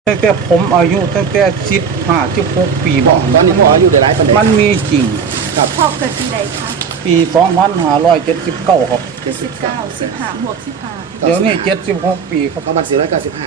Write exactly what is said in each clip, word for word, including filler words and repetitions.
ตั้งแต่ผมอายุตั้งแต่สิบห้าสิบหกปีบอกตอนนี้พ่ออายุได้หลายปานใดมันมีจริงครับพ่อเกิดปีใดคะปีสองพันห้าร้อยเจ็ดสิบเก้าครับเจ็ดสิบเก้าสิบห้าบวกสิบห้าเดี๋ยวนี้เจ็ดสิบหกปีครับประมาณสี่ร้อยเก้าสิบห้า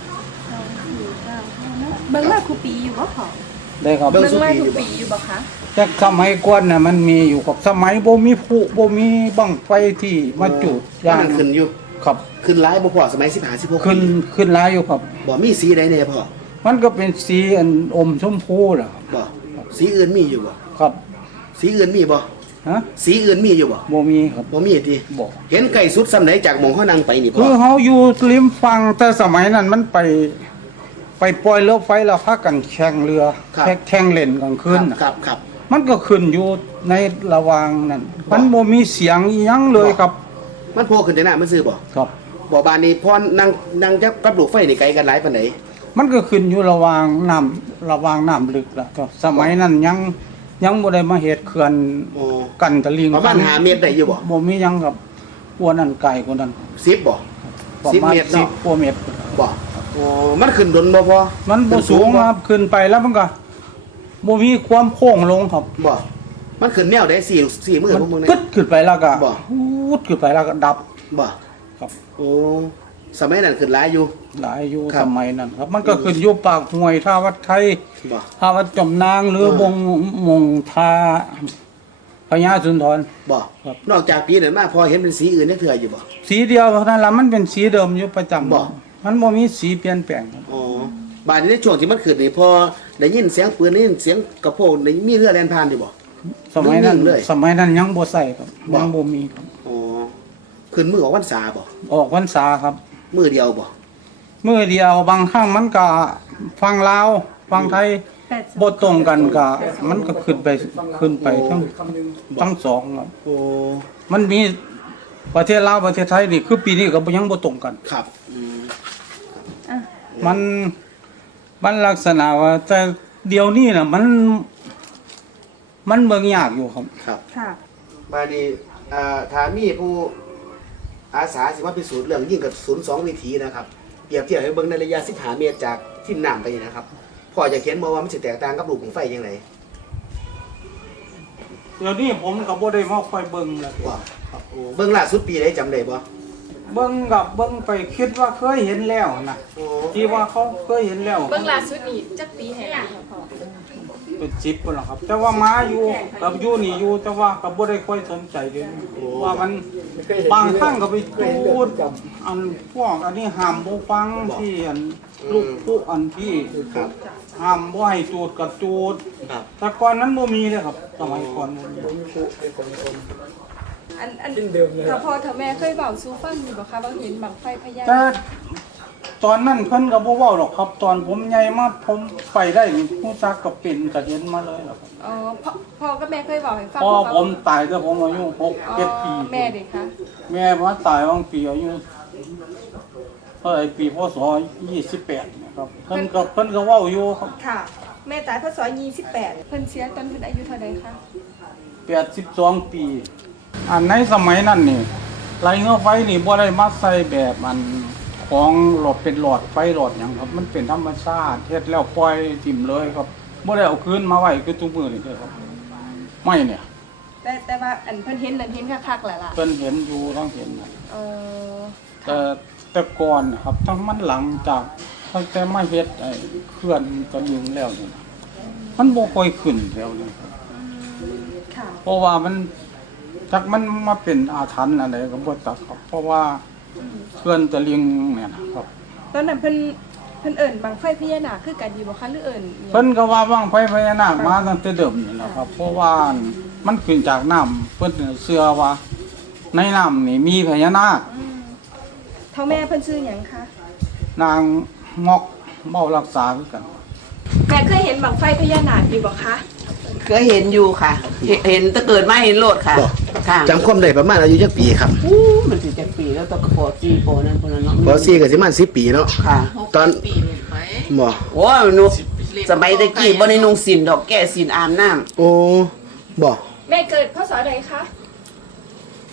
เบิ้งมาคูปีอยู่บ่พ่อได้ครับเบิ้งมาคูปีอยู่บ่คะแต่สมัยก่อนน่ะมันมีอยู่ครับสมัยบ่มีผู้บ่มีบั้งไฟที่มาจุดย่ายางขึ้นอยู่ครับขึ้นหลายบ่พ่อสมัยสิบห้า สิบหกขึ้นขึ้นหลายอยู่ครับบ่มีสีใดแน่พ่อมันก็เป็นสีอันอมชมพูล่ะครับบ่สีอื่นมีอยู่บ่ครับสีอื่นมีบ่ฮะสีอื่นมีอยู่บ่บ่มีครับบ่มีติบ่เห็นไก่สุดซำไหนจากหม่องเฮานั่งไปนี่พ่อคือเฮาอยู่ริมฝั่งแต่สมัยนั้นมันไปไปปล่อยเรือไฟแล้วพากันแข่งเรือแข่งเล่นกลางคืนครับครับมันก็ขึ้นอยู่ในระหว่างนั้นมันบ่มีเสียงอีหยังเลยครับมันโผล่ขึ้นแต่หน้ามันซื่อบ่ครับบ่บานนี้พอนั่งนั่งจับกับลูกไฟนี่ไกลกันหลายปานใดมันก็ขึ้นอยู่ระหว่างน้ำระหว่างน้ำลึกล่ะก็สมัยนั้นยังยังบ่ได้มาเฮ็ดเขื่อนกันตะลิงประมาณห้าเมตรได้อยู่บ่บ่มีหยังครับกว่านั้นไกลกว่านั้นสิบบ่สิบเมตรเนาะสิบกว่าเมตรบ่โอ้มันขึ้นดนบ่พอมันบ่สูงครับขึ้นไปแล้วมันก็บ่มีความโค้งลงครับบ่มันขึ้นแนวใดสี่ สี่มื้อพวกมึงนี่กึดขึ้นไปแล้วก็บ่วูดขึ้นไปแล้วก็ดับบ่ครับโอ้สมัยนั้นขึ้นหลายอยู่หลายอยู่สมัยนั้นครับมันก็ขึ้นอยู่ปากห้วยท่าวัดไทยบ่ท่าวัดจอมนางหรือวงมงทาพญาสุนทรบ่นอกจากปีนั้นมาพอเห็นเป็นสีอื่นจักเทื่ออยู่บ่สีเดียวเท่านั้นล่ะมันเป็นสีเดิมอยู่ประจำบ่มันบ่มีสีเปลี่ยนแปลงครับอ๋อบาดนี้ในช่วงที่มันขึ้นนี่พอได้ยินเสียงปืนได้ยินเสียงกระโปงได้มีเรือแล่นผ่านอยู่บ่สมัยนั้นสมัยนั้นยังบ่ใส่ครับยังบ่มีครับอ๋อขึ้นมื้อออกพรรษาบ่ออกพรรษาครับมื้อเดียวบ่มื้อเดียวบางครั้งมันก็ฟังลาวฟังไทยบ่ตรงกันก็มันก็ขึ้นไปขึ้นไปทั้งทั้งสองครับโอ้มันมีประเทศลาวประเทศไทยนี่คือปีนี้ก็ยังบ่ตรงกันครับอืมอ่ะมันมันลักษณะว่าแต่เดี๋ยวนี้น่ะมันมันเบิ่งยากอยู่ครับครับค่ะบาดนี้อ่าถ้ามีผู้อาสาสิมาพิสูจน์เรื่องยิงกับศูนย์สองวิถีนะครับเปรียบเทียบให้เบิ่งในระยะสิบห้าเมตรจากทิ่มน้ำไปนะครับพ่อจะเขียนบ่ว่ามันสิแตกต่างกับลูกของไฟจังได๋เดี๋ยวนี้ผมก็บ่ได้มาค่อยเบิ่งแล้วว่าครับโอ้เบิ่งล่าสุดปีใดจำได้บ่เบิ่งกับเบิ่งไปคิดว่าเคยเห็นแล้วนะที่ว่าเขาเคยเห็นแล้วเบิ่งล่าสุดนี่จักปีให้ล่ะพ่อเป็นสิบพุ่นล่ะครับแต่ว่ามาอยู่กับอยู่นี่อยู่แต่ว่าก็บ่ได้ค่อยสนใจเด้ว่ามันบางครั้งก็ไปพูดอันพวกอันนี้ห้ามบ่ฟังที่อันลูกผู้อันที่ห้ามบ่ให้จูดกับจูดแต่ก่อนนั้นบ่มีเลยครับสมัยก่อนอันอันถ้าพ่อถ้าแม่เคยเว้าสู่ฟังอยู่บ่คะว่าเห็นบังไฟพญานาคตอนนั้นเพิ่นก็บ่เว้าหรอกครับตอนผมใหญ่มาผมไปได้ฮู้จักก็เป็นก็เห็นมาเลยล่ะครับอ๋อพ่อพ่อกับแม่เคยเว้าให้ฟังพ่อผมตายแต่ผมอายุหก เจ็ดปีแม่เด้คะแม่มาตายบางปีอายุเท่าไหร่ปีพศยี่สิบแปดนะครับเพิ่นก็เพิ่นก็เว้าอยู่ครับค่ะแม่ตายพศยี่สิบแปดเพิ่นเสียตอนเพิ่นอายุเท่าใดคะแปดสิบสองปีอันในสมัยนั้นนี่ไหลเงาไฟนี่บ่ได้มาใส่แบบมันของหลอดเป็นหลอดไฟหลอดหยังครับมันเป็นธรรมชาติเฮ็ดแล้วปล่อยทิ่มเลยครับบ่ได้เอาคืนมาไว้คือทุกมื้อนี่เด้อครับไม่เนี่ยแต่แต่ว่าอันเพิ่นเห็นนั่นเห็นคักๆแหละล่ะเพิ่นเห็นอยู่ทั้งเห็นเออแต่แต่ก่อนครับทั้งมันหลังจากตั้งแต่มาเฮ็ดไอ้เขื่อนตะลิงแล้วนี่มันบ่ค่อยขึ้นแล้วนี่ครับค่ะเพราะว่ามันจักมันมาเป็นอาถรรพ์อะไรก็บ่ตักครับเพราะว่าเพื่อนตะลิงเนี่ยนะครับตอนนั้นเพิ่นเพิ่นเอิ้นบังไฟพญานาคคือกันอยู่บ่คะหรือเอิ้นเพิ่นก็ว่าบังไฟพญานาคมาตั้งแต่เดิมนี่แหละครับเพราะว่ามันขึ้นจากน้ำเพิ่นเชื่อว่าในน้ำนี่มีพญานาคเท่าแม่เพิ่นชื่อหยังคะนางงอกเมารักษาคือกันแม่เคยเห็นบังไฟพญานาคอยู่บ่คะเคยเห็นอยู่ค่ะเห็นตั้งเกิดมาเห็นโลดค่ะค่ะจำความได้ประมาณอายุจักปีครับอู้มันสิจักปีแล้วต้องกระโปรงสี่โปนั่นพุ่นเนาะป.สี่ก็สิประมาณสิบปีเนาะค่ะตอนบ่โอ้หนูสมัยตะกี้บ่ได้นุ่งสินดอกแก้สินอาบน้ำโอ้บ่แม่เกิดพศใดคะแป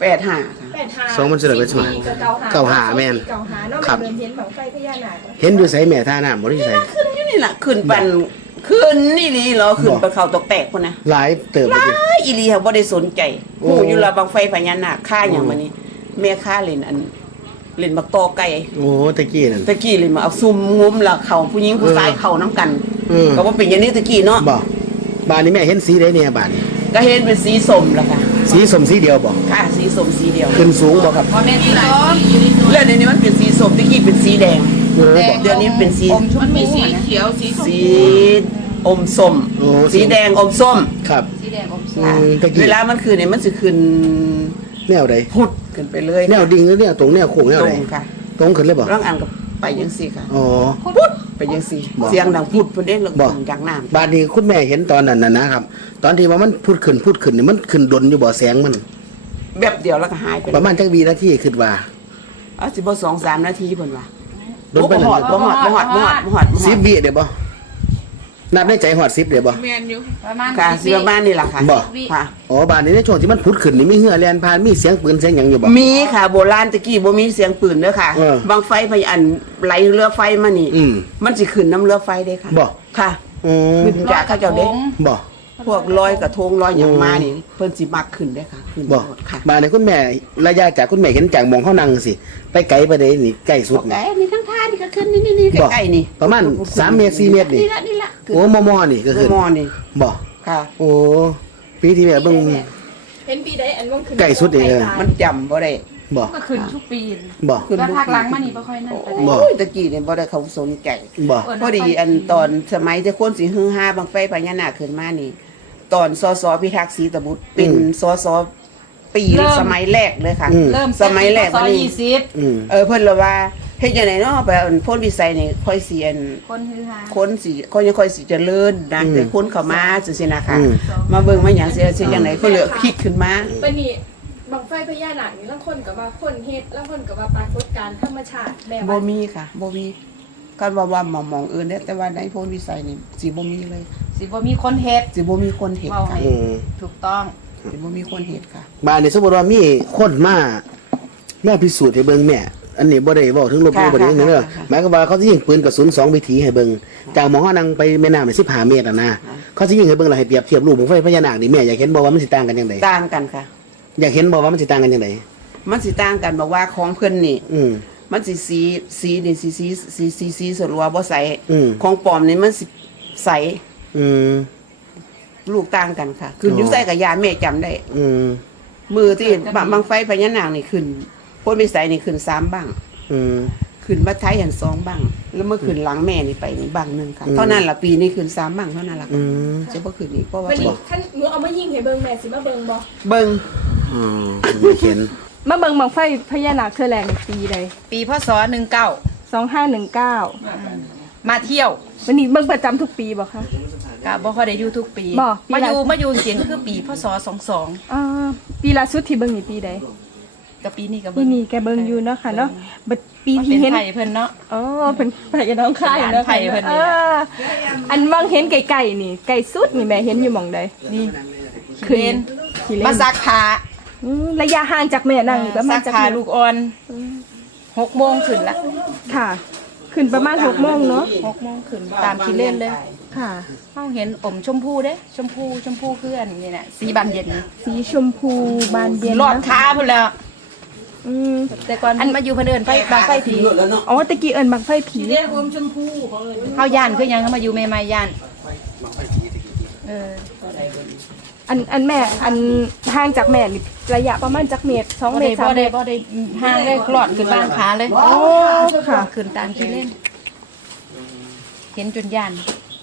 แปดห้าค่ะแปดห้าสองมันสิได้ไปสมัยสี่กับเก้าห้าเก้าห้าแม่นเก้าห้าเนาะครับแม่เดินเห็นบังไฟพญานาคเห็นอยู่ไสแม่ท่าน้ำบ่ได้อยู่ไสขึ้นอยู่นี่ล่ะขึ้นปันขึ้นนี่นี่เหรอขึ้นไปเขาตกแตกพุ่นนะหลายเติบหเลลาย อีหลีค่ะบ่ได้สนใจโอ้ฮู้อยู่ละบังไฟพญานาคค่าหยังมานี่แม่ค่าเล่นอันเล่นบักตอไก่โอ้ตะกี้นั่นตะกี้เล่นมาเอาซุ่มงุ้มละเขาผู้หญิงผู้ชายเข้านํกันเออก็บ่เป็นอย่างนี้ตะกี้เนาะบ่บ้านนี้แม่เห็นสีใดเนี่ยบ้านนี้ก็เห็นเป็นสีส้มล่ะค่ะสีสมสีเดียวบ่ค่ะสีส้มสีเดียวขึ้นสูงบ่ครับพอแม่สีส้มอยู่ในตัวแล้วเดี๋ยวนี้มันเป็นสีส้มตะกี้เป็นสีแดงโอ้บ่เดี๋ยวนี้เป็นสีอมชมพูสีเขียวสีสีอมส้มโอ้สีแดงอมส้มครับสีแดงอมอืส้มมตะกี้เวลามันขึ้นเนี่ยมันจะขึ้นแนวใดพุดขึ้นไปเลยแนวดิ่งหรือแนวตรงแนวโค้งแนวตรใดงค่ะตรงขึ้นเลยบ่ร่างอ่านกับไปยังสี่ค่ะอ๋อพุดไปยังสี่บอกเสียงดังพุดเพิ่นได้เรื่องบอกจากน้บ้านนี้คุณแม่เห็นตอนนั้นน่ะนะครับ ตอนที่ว่ามันพูดขึ้นพูดขึ้นนี่มันขึ้นดนอยู่บ่แสงมันำแบบเดียวแล้วก็หายไปประมาณจักวีนาทีคิดว่าเอาสิบ่สองสามนาทีเพิ่นว่าโดนไปบ่นั่นหอดบ่หอดบ่หอดบ่หอดบ่หอดบ่หสิอบ ดวิเดี๋ยวบ่นับในใจหอดสิบเดี๋ยวบ่แมนอยู่ประมาณค่ะสิเสื้บอวิบ้านนี่ล่ะค่ะบ่ค่ะอ๋อบ้านนี้ในช่วงที่มันพูดขึ้นนี่มีเหือแลนผ่านมีเสียงปืนเสียงหยังอยู่บ่มีค่ะโบราณตะกี้บ่มีเสียงปืนเด้อค่ะเออบางไฟพยอันไหลเรือไฟมานี่อืมมันสิขึ้นน้ำเรือไฟเด้ค่ะบ่ค่ะอืมขึ้นจากเขาเจ้าเด้บ่พวกลอยกระทงลอยหยังมานี่เพิ่นสิมักขึ้นเด้อค่ะขึ้นบ่หมดค่ะบ้านนี้คุณแม่ระยะจากคุณแม่เห็นจากหมองเฮานั่งสิไปไกลไปได้นี่ใกล้สุดไกลนี่นี่ทั้งท่านี่ก็ขึ้นนี่นี่นี่บ่ใกล้ๆนี่ประมาณสามเมตรสี่เมตรนี่นี่ละนี่ละขึ้นโอ้มอมอนี่ก็คือมอนี่บ่ค่ะโอ้ปีที่แม่เบิ่งเห็นปีใดอันว่างขึ้นใกล้สุดนี่เออมันจำบ่ได้บ่ก็ขึ้นทุกปีบ่ขึ้นแล้วบ่ภาคหลังมานี่บ่ค่อยนั่นไปได้บ่โอ้ยตะกี้เนี่ยบ่ได้เขาสนใจบ่พอดีอันตอนสมัยที่คนสิฮือฮาบังไฟพญานาคขึ้นมานี่ ตอนสสพิทักษ์ศรีตบุตรเป็นสสปีสมัยแรกเลยค่ะอืมเริ่มสมัยแรกซมาอยนี่ยี่สิบอืมเออเพิ่นละว่าเฮ็ดจังไดเนาะไปอันพ้นวิสัยนี่ค่อยสิอันคนฮือฮาคนสิคนยังค่อยสิเจริญนะอืมแต่คนเข้ามาจังซี่นะคะอืมมาเบิ่งมาหยังสิสิจังไดก็เหลือพลิกขึ้นมาปนี่บังไฟพญานาคนี่ลางคนก็ว่าคนเฮ็ดลางคนก็ว่าปรากฏการณ์ธรรมชาติแม่บ่ว่ามีค่ะบ่มีคันว่าว่าหมองหมองอื่นเด้แต่ว่าในพ้นวิสัยนี่สิบ่มีเลยสิบ่มีคนเฮ็ดสิบ่มีคนเฮ็ดเว้าค่ะให้อืมถูกต้องสิบ่มีคนเฮ็ดค่ะบ้านนี้สมมุติว่ามีคนมามาพิสูจน์ให้เบิ่งแม่ อันนี้บ่ได้เว้าถึงลบหลู่บ่ได้หยังเด้อหมายความว่าเขาสิยิงปืนกระสุนสองวิถีให้เบิ่งจากหมองเฮานั่งไปแม่น้ำนี่สิบห้าเมตรอ่ะนะเขาสิยิงให้เบิ่งแล้วให้เปรียบเทียบรูปของไฟพญานาคนี่แม่อยากเห็นบ่ว่ามันสิต่างกันจังไดต่างกันค่ะอยากเห็นบ่ว่ามันสิต่างกันจังไดมันสิต่างกันบอกว่าของเพิ่นนี่อืมมันสิสีสีนี่สีสีสีสีสีสลัวบ่ใสอืมของปลอมนี่มันสิใสอืมลูกต่างกันค่ะขึ้นอยู่อ๋อใส่กับยาแม่จำได้อืมมือที่บางบางไฟพญานาคนี่ขึ้นพ่นวิสัยนี่ขึ้นสามบ้างอืมขึ้นบัดท้ายหันสองบ้าง แล้วเมื่อขึ้นหลังแม่นี่ไปนี่บ้างหนึงค่ะอืมเท่านั้นล่ะปีนี้ขึ้นสามบ้างเท่านั้นล่ะอืค่ะมจะบ่ขึ้นอีกเพราะว่าปนี่คันหนูเอามายิงให้เบิ่งแม่สิมาเบิ่งบ่เบิ่งอ๋ออยากเห็นมาเบิ่งบังไฟพญานาคเทื่อแรกนี่ปีใดปีพศหนึ่งเก้าสองห้าหนึ่งเก้ามาเที่ยววันนี้เบิ่งประจำทุกปีบ่คะก็บ่ค่อยได้อยู่ทุกปีบ่ปีมาละอยู่มาอยู่เสียงก็คือปีพศสองสองอ่าปีล่าสุดที่เบิ่งนี่ปีใดกับปีนี้ก็ปีเบิ่งนี้แกเบิ่งอยู่เนาะค่ะเนาะบัดปีมันที่เป็นเห็นไผ่เพิ่นเนาะอ๋อเป็นไผ่กับน้องค่ายเนาะไผ่เพิ่นนี่เอออันวางเห็นไก่ๆนี่ไก่สุดนี่แม่เห็นอยู่หม่องใดนี่ขึ้เล่นขี่เล่นมาซักผ้าอืมระยะห่างจากแม่นั่งนี่ประมาซัณกจากผ้าลูกอ่อนหกโมงขึ้นละค่ะ ขึ้นประมาณหกโมงเนาะหกโมงขึ้นตามที่เล่นเลยค่ะเฮาเห็นอมชมพูเด้ชมพูชมพูคืออันนี้น่ะสีบานเย็นสีชมพูบานเย็นรอดนะขาพุ่นแล้วอืมแต่ก่อนอันมาอยู่เพิ่นเดินไฟบางไฟผีอ๋อตะกี้เอิ้นบังไฟผีเฮาย่านคือหยังเฮามาอยู่ใหม่ๆย่านเอออันอันแม่อันห่างจากแม่นี่ระยะประมาณจักเมตรสองบ่เมได้ตรสาบ่มเมได้ตรบ่ได้ห่างเลยคลอดขึ้นบางขาเลยโอ้ค่ะขึ้นตามที่เล่น เห็นจนย่าน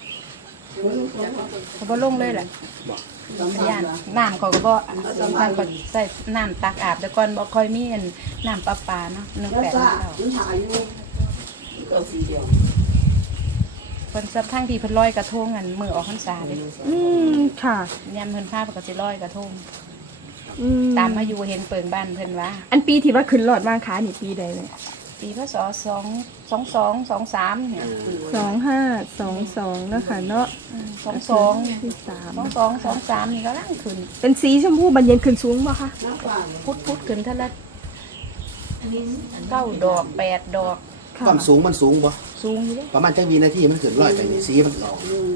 เขาบ่ลงเลยแหละย่านน้ำเขาก็บ่ท่านก็ใส่น้ำตักอาบแต่ก่อนบ่ค่อยมีอันน้ำประปาเนาะหนึ่งแปดเก้าเพิ่นสับทั้งที่เพิ่นลอยกระทงอันมือออกพรรษาเด้อืมค่ะยามเพิ่นพาเพิ่นก็สิลอยกระทงอืมตามมาอยู่เห็นเปิงบ้านเพิ่นว่าอันปีที่ว่าขึ้นหลอดวางขานี่ปีใดเนี่ยปีพศสองสองสองสองสามเนี่ยสองห้าสองสองนะคะเนาะสองสองที่สามสองสองสองสามนี่ก็ล่างขึ้นเป็นสีชมพูบานเย็นขึ้นสูงป่ะคะพุดพุดขึ้นเท่าละเก้าดอกแปดดอกค่ะความสูงมันสูงบ่สูงอยู่เลยประมาณจักวินาทีมันขึ้นร้อยไปนี่สีมันออก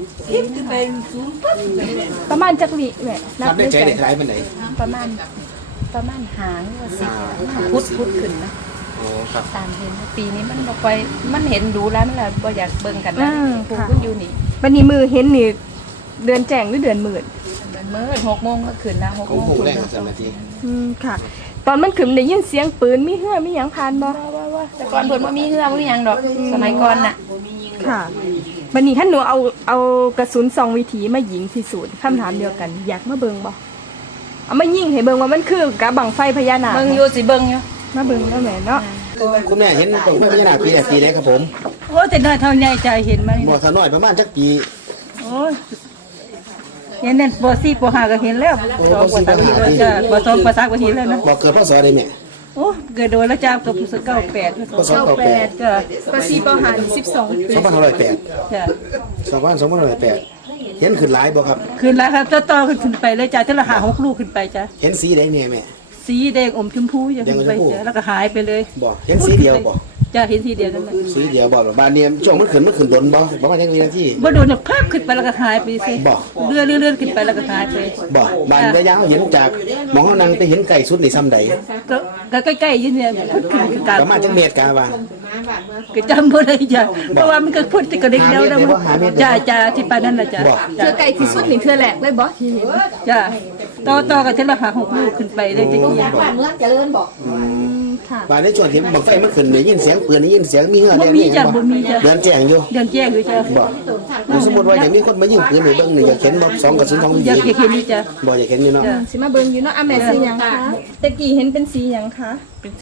ประมาณจักวิแหม่นับได้ใจได้หลายปานใดประมาณประมาณหางว่าสิบพุดพุดขึ้นนะโอ้ครับตามเห็นนะปีนี้มันบ่ค่อยมันเห็นดูแล้วมันแล้วบ่อยากเบิ่งกันนะปลูกมันอยู่นี่วันนี้มือเห็นนี่เดือนแจ้งหรือเดือนหมื่นเมื่อหกโมงก็ขึ้นแล้วหกของโมงผมขึ้นแรงแล้วสามนาทีอืมค่ะ ตอนมันขึ้นได้ยินเสียงปืนมีเหือมีหยังผ่านบ่ว่าว่าว่าแต่ก่อนเพิ่นบ่มีเฮือบ่มีหยังดอกสมัยก่อนน่ะค่ะวันนี้ท่านหนูเอาเอากระสุนสองวิถีมายิงพิสูจน์คำถามเดียวกัน อยากมาเบิ่งบ่เอามายิงให้เบิ่งว่ามันคือกับบังไฟพญานาคเบิ่งอยู่สิเบิ่งอยู่มาเบิ่งแล้วแหม่เนาะคุณแม่เห็นตรงพญานาคปีแรกปีแรกครับผมโอ้แต่น้อยเท่าใหญ่ใจเห็นไหมบ่ถ้าน้อยประมาณจักปีโอ้ยเห็นนั่นปสี่ปห้าก็เห็นแล้วโอ้สองปสี่ปสามปห้าก็เห็นแล้วจ้ะปสองปสามก็เห็นแล้วนะบ่เกิดพศใดแม่โอ้เกิดโดนแล้วจ้ากับผู้สเก้าแปดพศเก้าแปดจ้ะปสีปหารสิบสองปีสองพันห้าร้อยแปดจ้ะสองพันสองพันห้าร้อยแปดเห็นขึ้นหลายบ่ครับขึ้นแล้วครับต่อต่อขึ้นไปเลยจ้ะจนละหาหกลูกขึ้นไปจ้ะเห็นสีแดงเนี่ยแม่สีแดงอมชมพูอย่างขึ้นไปแดงอมชมพูจ้ะแล้วก็หายไปเลยบ่เห็นสีเดียวบ่จ้ะเห็นสีเดียวนั่นแหละสีเดียวบ่บ้านเนี่ยช่วงมันขึ้นมันขึ้นดนบ่ประมาณจักวินาทีบ่โดนภาพขึ้นไปแล้วก็หายไปสิบ่เลื่อนเลื่อนเลื่อนขึ้นไปแล้วก็หายไปบ่บ้านระยะเห็นจากหมองเฮานั่งไปเห็นไก่สุดนี่ซ้ำใดก็ก็ใกล้ๆอยืนเนี่ยพุดขึ้นกลางประมาณจักเมตรกะว่าก็จำบ่ได้จ้ะเพราะว่ามันก็พุดที่กระเด็กเดียวแล้วมันหาเม็ดเลยบ่จ้ะจ้ะที่ปานนั้นน่ะจ้ะบ่เธอไก่ที่สุดนี่เธอแหลกเลยบ่ที่เห็นจ้ะต่อต่อกันจนละหาหกลูกขึ้นไปเลยจะกี่อืมค่ะบ้านในช่วงที่บังไฟมันขึ้นได้ยินเสียงปืนได้ยินเสียงมีเหือบ่แดงมีนี่จ้ะบ่บ่มีจ้ะเดินแจ้งอยู่เดือนแจ้งอยู่จ้ะบ่อยู่สมมุติว่าอย่างมีคนมายิงปืนให้เบิ่งนี่อยากเห็นบ่สองกระสุนสองวิอยากถีเห็นนี่จ้ะบ่อยากเห็นอยู่เนาะจ้ะสิมาเบิ่งอยู่เนาะอ่ะแม่สีหยังคะตะกี้เห็นเป็นสีหยังคะเป็น